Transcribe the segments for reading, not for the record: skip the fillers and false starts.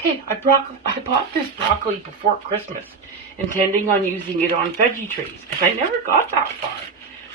Okay, I bought this broccoli before Christmas, intending on using it on veggie trays, and I never got that far.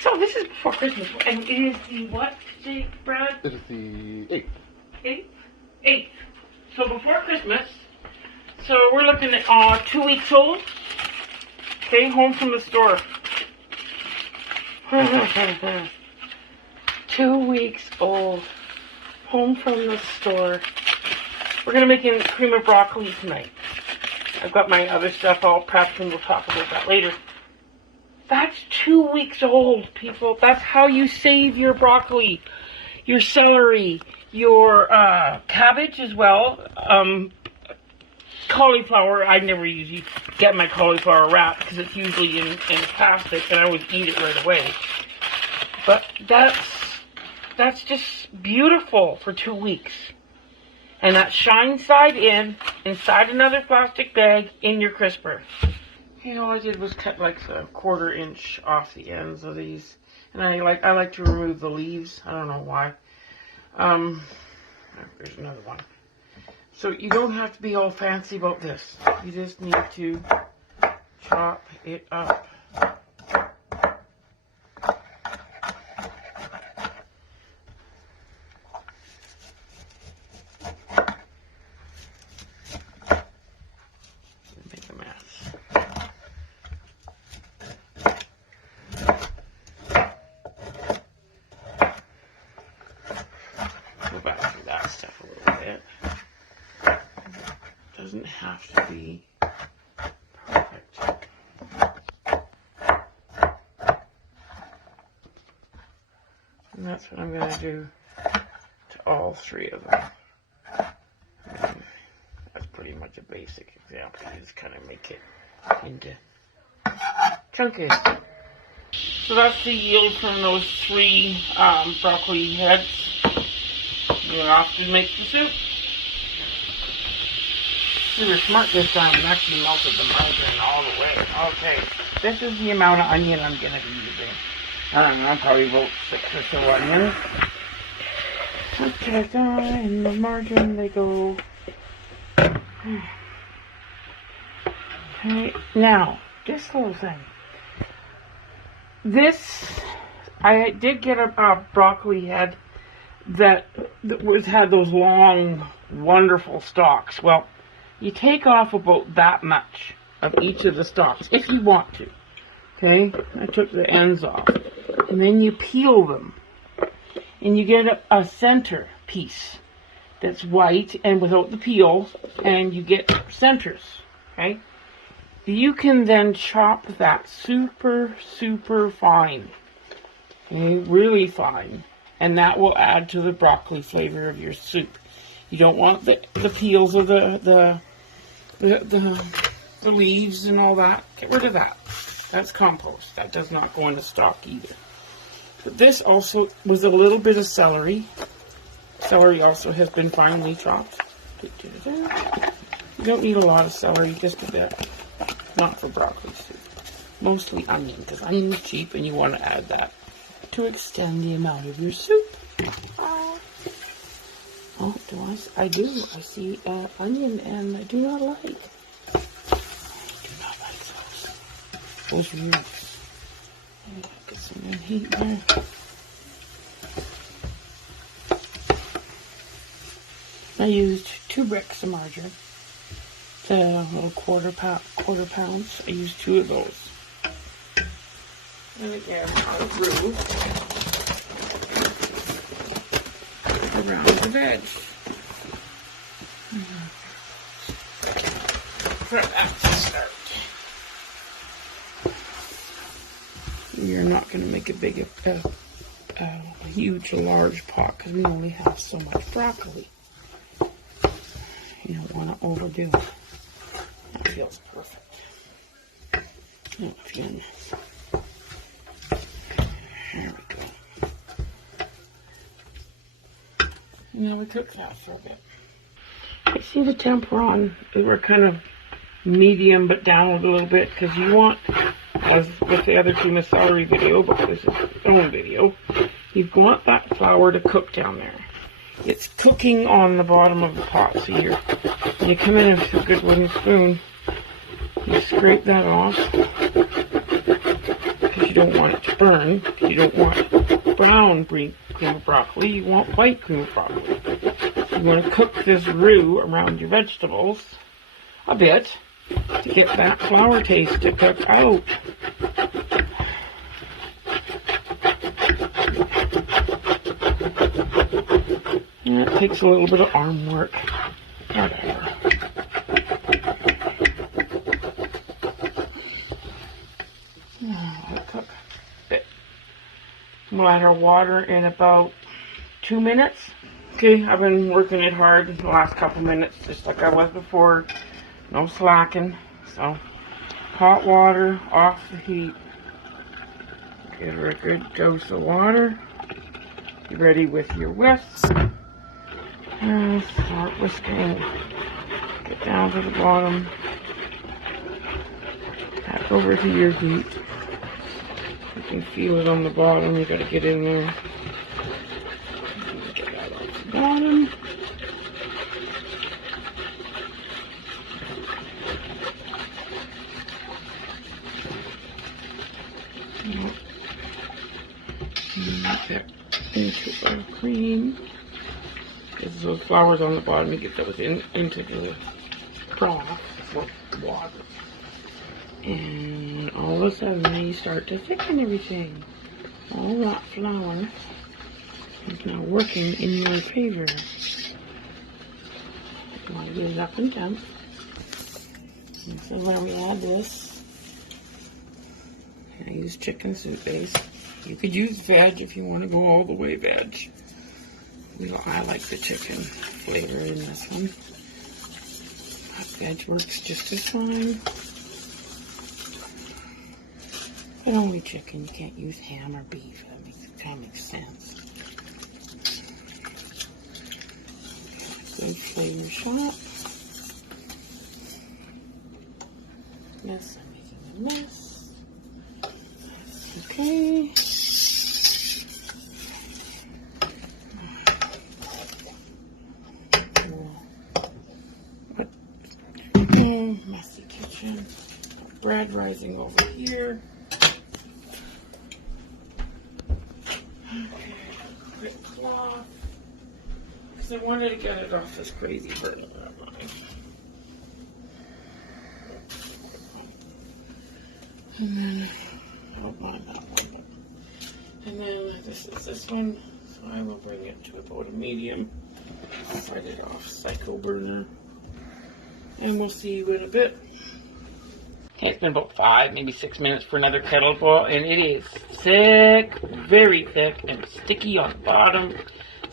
So this is before Christmas, and it is the what, Jake, Brad? It is the 8th. 8th? 8th. So before Christmas, so we're looking at 2 weeks old. Okay, home from the store. 2 weeks old. Home from the store. We're going to make a cream of broccoli tonight. I've got my other stuff all prepped and we'll talk about that later. That's 2 weeks old, people. That's how you save your broccoli, your celery, your cabbage as well. Cauliflower, I never usually get my cauliflower wrapped because it's usually in plastic and I always eat it right away. But that's just beautiful for 2 weeks. And that shine side inside another plastic bag in your crisper. You know, all I did was cut like a 1/4 inch off the ends of these. And I like to remove the leaves. I don't know why. There's another one. So you don't have to be all fancy about this. You just need to chop it up. Make a mess. Go back through that stuff a little bit. Doesn't have to be perfect. And that's what I'm going to do to all 3 of them. That's pretty much a basic example. You just kind of make it into chunky. So that's the yield from those 3 broccoli heads. We're off to make the soup. We were smart this time and actually melted the margarine all the way. Okay, this is the amount of onion I'm going to be using. I don't know, probably about 6 or so onions. Okay, in the margarine they go. Okay, now, this little thing. This, I did get a broccoli head that had those long, wonderful stalks. Well, you take off about that much of each of the stalks, if you want to. Okay? I took the ends off. And then you peel them. And you get a center piece that's white and without the peel. And you get centers. Okay? You can then chop that super, super fine. Okay? Really fine. And that will add to the broccoli flavor of your soup. You don't want the peels of the leaves and all that. Get rid of that. That's compost. That does not go into stock either. But this also was a little bit of celery. Celery also has been finely chopped. You don't need a lot of celery, just a bit. Not for broccoli soup. Mostly onion, because onion is cheap and you want to add that to extend the amount of your soup. Oh, I do. I see onion and I do not like. I do not like those. Those roots. Get some good heat there. I used 2 bricks of margarine. The little quarter pounds. I used 2 of those. And again, I'll roux around the veg. For that to start. You're not going to make a huge, large pot because we only have so much broccoli. You don't want to overdo it. That feels perfect. Now again. There we go. Now we cook that for a bit. I see the temp we're on. We're kind of medium but down a little bit because you want, as with the other cream of celery video, but this is its own video, you want that flour to cook down there. it's cooking on the bottom of the pot. So you come in with a good wooden spoon, you scrape that off, because you don't want it to burn. You don't want brown cream of broccoli, you want white cream of broccoli. You want to cook this roux around your vegetables a bit to get that flour taste to cook out. And it takes a little bit of arm work. Whatever. Let it cook a bit. We'll add our water in about 2 minutes. Okay, I've been working it hard the last couple minutes, just like I was before. No slacking. So, hot water, off the heat. Give her a good dose of water. Be ready with your whisk. And start whisking. Get down to the bottom. Back over to your heat. You can feel it on the bottom. You gotta get in there. Get that off the bottom. Get into our cream. Because those flowers on the bottom, you get those into the broth with the water. And all of a sudden, you start to thicken everything. All that flour is now working in your favor. You want to get it up and temp. And so when we add this, I use chicken soup base. You could use veg if you want to go all the way veg. I like the chicken flavor in this one. Veg works just as fine. But only chicken. You can't use ham or beef. That kind of makes sense. Good flavor shot. Mess. I'm making a mess. That's okay. Messy kitchen. Bread rising over here. Okay, quick cloth. Because I wanted to get it off this crazy burning line. And then, I'll mind that one. And then this is this one, so I will bring it to about a medium. Spread it off, psycho burner. And we'll see you in a bit. Okay, it's been about 5, maybe 6 minutes for another kettle boil, and it is thick, very thick, and sticky on the bottom.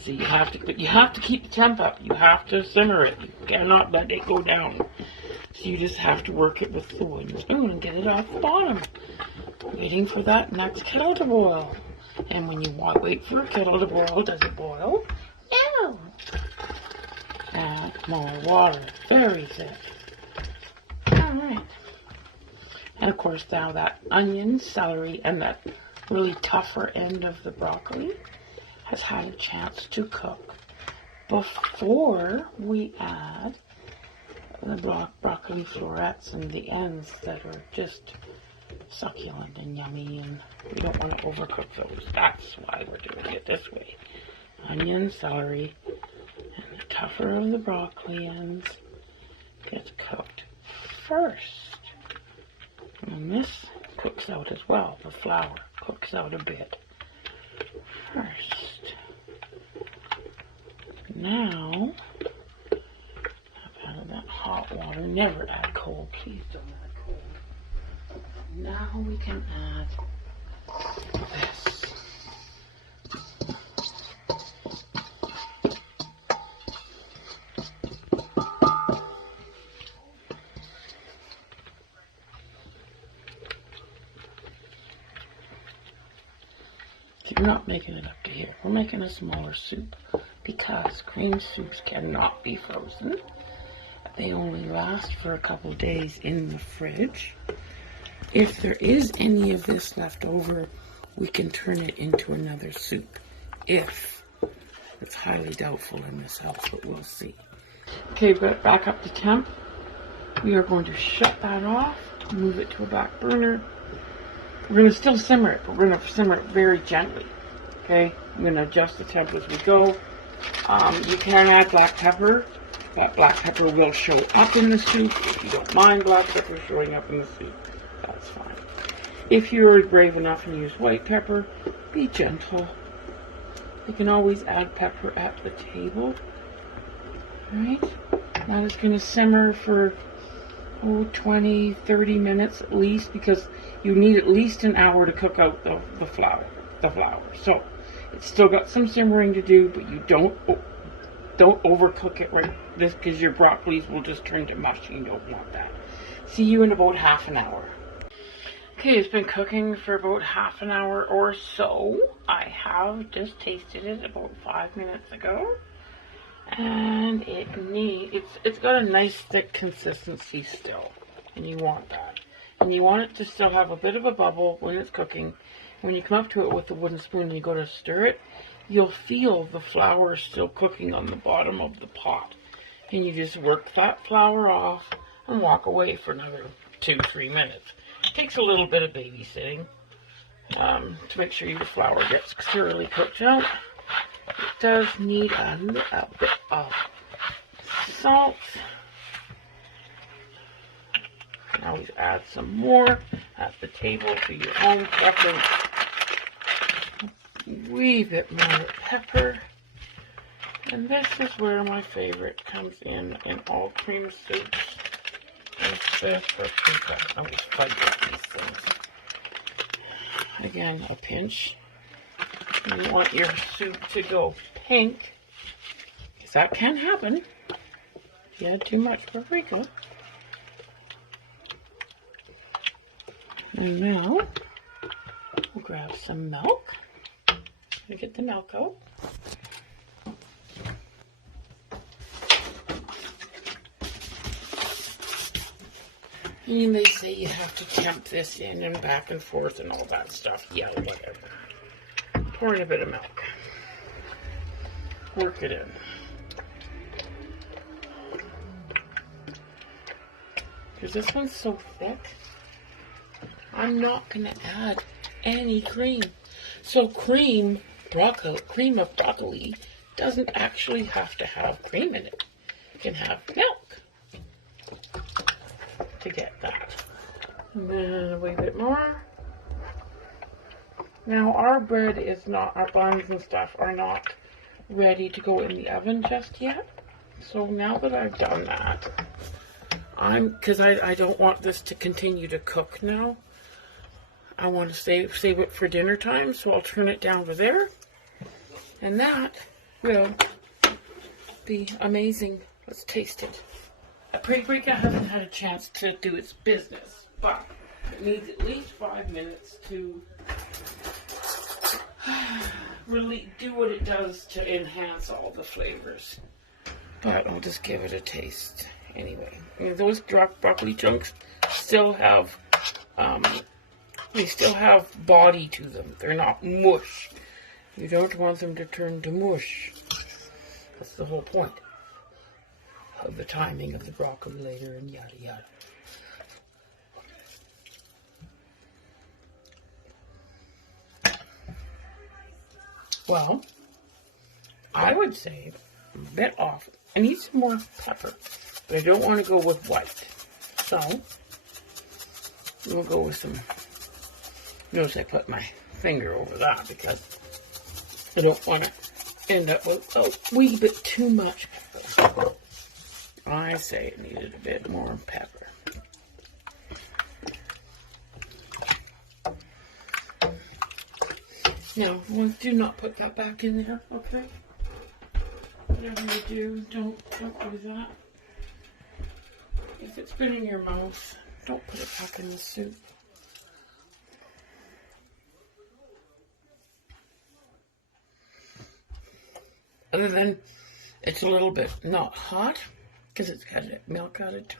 So you have to keep the temp up. You have to simmer it. You cannot let it go down. So you just have to work it with the wooden spoon and get it off the bottom. Waiting for that next kettle to boil. And when you wait for a kettle to boil, does it boil? No. Add more water. Very thick. Alright. And of course now that onion, celery, and that really tougher end of the broccoli has had a chance to cook before we add the broccoli florets and the ends that are just succulent and yummy, and we don't want to overcook those. That's why we're doing it this way. Onion, celery, and the tougher of the broccoli ends gets cooked first. And this cooks out as well. The flour cooks out a bit first. Now, I've added that hot water. Never add cold. Please don't add cold. Now we can add this. We're not making it up to here. We're making a smaller soup because cream soups cannot be frozen. They only last for a couple days in the fridge. If there is any of this left over, we can turn it into another soup if It's highly doubtful in this house, but we'll see. Okay, we've got it back up to temp. We are going to shut that off, move it to a back burner. We're going to still simmer it, but we're going to simmer it very gently. Okay, I'm going to adjust the temp as we go. You can add black pepper. That black pepper will show up in the soup. If you don't mind black pepper showing up in the soup, that's fine. If you're brave enough and use white pepper, be gentle. You can always add pepper at the table. Right? That is going to simmer for 20, 30 minutes at least, because you need at least an hour to cook out the flour. So it's still got some simmering to do, but you don't overcook it right this, because your broccolis will just turn to mush. You don't want that. See you in about half an hour. Okay, it's been cooking for about half an hour or so. I have just tasted it about 5 minutes ago. And it's got a nice thick consistency still. And you want that. And you want it to still have a bit of a bubble when it's cooking. When you come up to it with the wooden spoon and you go to stir it, you'll feel the flour still cooking on the bottom of the pot. And you just work that flour off and walk away for another 2-3 minutes. It takes a little bit of babysitting to make sure your flour gets thoroughly cooked out. It does need a bit of salt. You can always add some more at the table to your own preference. A wee bit more pepper. And this is where my favorite comes in all cream soups. It's the paprika. I always fight with these things. Again, a pinch. You want your soup to go pink, because that can happen if you add too much paprika. And now we'll grab some milk. Get the milk out. And they say you have to temp this in and back and forth and all that stuff. Yeah, whatever. Pour in a bit of milk. Work it in. Because this one's so thick, I'm not going to add any cream. So cream of broccoli doesn't actually have to have cream in it. It can have milk to get that. And then a wee bit more. Now our bread is not, our buns and stuff are not ready to go in the oven just yet. So now that I've done that, because I don't want this to continue to cook now. I want to save it for dinner time, so I'll turn it down to there. And that will be amazing. Let's taste it. A paprika hasn't had a chance to do its business, but it needs at least 5 minutes to really do what it does to enhance all the flavors. But I'll just give it a taste anyway. And those broccoli chunks still have, they still have body to them. They're not mush. You don't want them to turn to mush. That's the whole point of the timing of the broccoli later and yada yada. Well, I would say a bit off. I need some more pepper, but I don't want to go with white. So, we'll go with some, notice I put my finger over that because I don't want to end up with a wee bit too much pepper. I say it needed a bit more pepper. Now, do not put that back in there, okay? Whatever you do, don't do that. If it's been in your mouth, don't put it back in the soup. Other than it's a little bit not hot, because it's got milk added to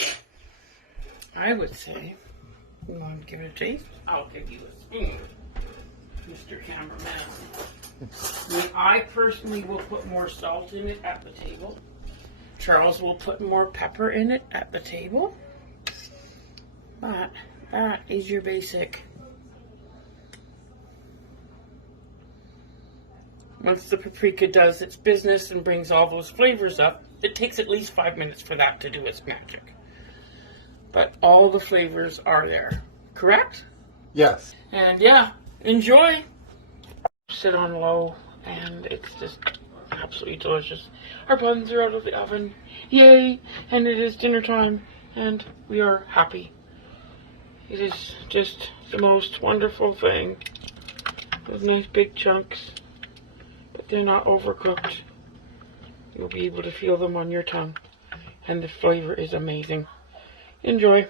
it. I would say, you want to give it a taste? I'll give you a spoon. Mr. Cameraman. I personally will put more salt in it at the table. Charles will put more pepper in it at the table. But that is your basic. Once the paprika does its business and brings all those flavors up, it takes at least 5 minutes for that to do its magic. But all the flavors are there, correct? Yes. And yeah, enjoy. Sit on low, and it's just absolutely delicious. Our buns are out of the oven. Yay! And it is dinner time, and we are happy. It is just the most wonderful thing. Those nice big chunks, but they're not overcooked. You'll be able to feel them on your tongue, and the flavor is amazing. Enjoy.